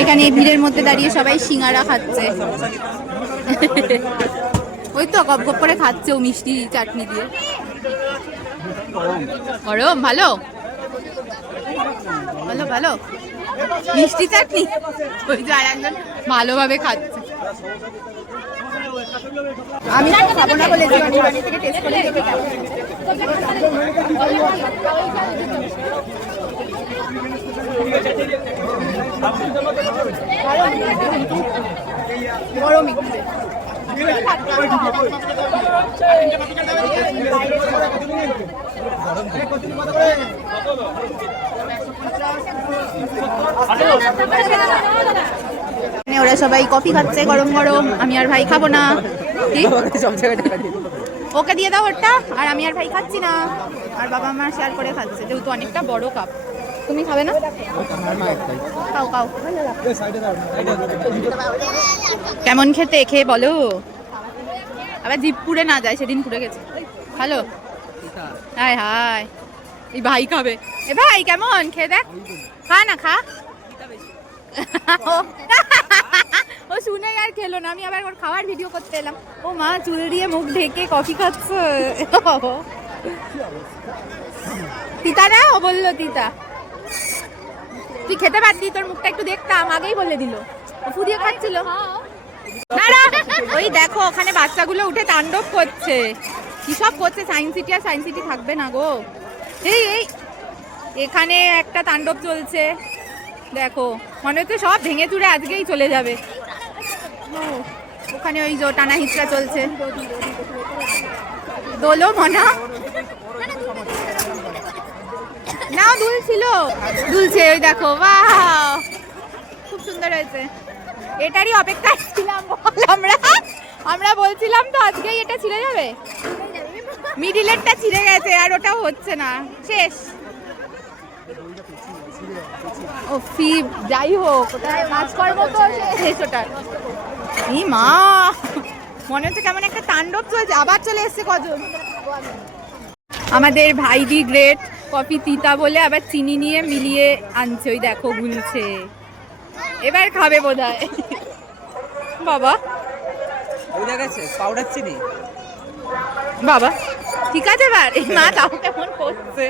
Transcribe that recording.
এখানে ভিড়ের মধ্যে দাঁড়িয়ে সবাই সিঙ্গারা খাচ্ছে। ওই তো গপ গপ করে খাচ্ছে ও মিষ্টি চাটনি দিয়ে। গরম ভালো ভালো ভালো মিষ্টি চাটনি। ওই যে আর একজন ভালোভাবে খাচ্ছে। আমি তো খাবো না বলেছি, বাড়ি থেকে টেস্ট করে দেখে খাবো। গরমই ওরা সবাই কফি খাচ্ছে গরম গরম। আমি আর ভাই খাবো না। ওকে দিয়ে দাও ওটা। আর আমি আর ভাই খাচ্ছি না, আর বাবা মা শেয়ার করে খাচ্ছে, যেহেতু অনেকটা বড় কাপ। তুমি খাবে না? খাও খাও। কেমন খেতে খেয়ে বলো, আবার জিভ পুড়ে না যায়, সেদিন পুড়ে গেছে। ভালো? হাই হাই, এই ভাই খাবে। এ ভাই কেমন খেয়ে দেখ, খা না খা। ও শুনে আর খেলো না, আমি আবার ওর খাওয়ার ভিডিও করতে এলাম। ও মা চুল দিয়ে মুখ ঢেকে কফি খাচ্ছে। তিতা না? ও বললো তিতা। তুই খেতে পারতি, তোর মুখটা একটু দেখতাম, আগেই বলে দিল। ও ফুদিয়ে খাচ্ছিল। ওই দেখো ওখানে বাচ্চাগুলো উঠে তাণ্ডব করছে। কি সব করছে, সায়েন্স সিটি আর সায়েন্স সিটি থাকবে না গো। এই এই এখানে একটা তাণ্ডব চলছে দেখো, মনে হচ্ছে সব ভেঙে চুরে আজকেই চলে যাবে। ওখানে ওই যে টানা হিচড়া চলছে। দোলো মনা না, দুলছিল, দুলছে ওই দেখো। বাহ খুব সুন্দর হয়েছে। এটারই অপেক্ষায় ছিলাম আমরা বলছিলাম তো আজকেই এটা ছিঁড়ে যাবে। মিডিলেরটা ছিঁড়ে গেছে আর ওটাও হচ্ছে না, শেষ। ও ফি যাই হোক, ওটা কাজকর্ম তো শেষ ওটার। ই মা মনে হচ্ছে কেমন একটা তাণ্ডব চলছে। আবার চলে এসছে কজন। আমাদের ভাইদি গ্রেট কফি তিতা বলে আবার চিনি নিয়ে মিলিয়ে আনছে, ওই দেখো গুলছে। এবার খাবে বোধহয়। বাবা পাউডার চিনি। বাবা ঠিক আছে, এবার এই মা তাও কেমন করছে।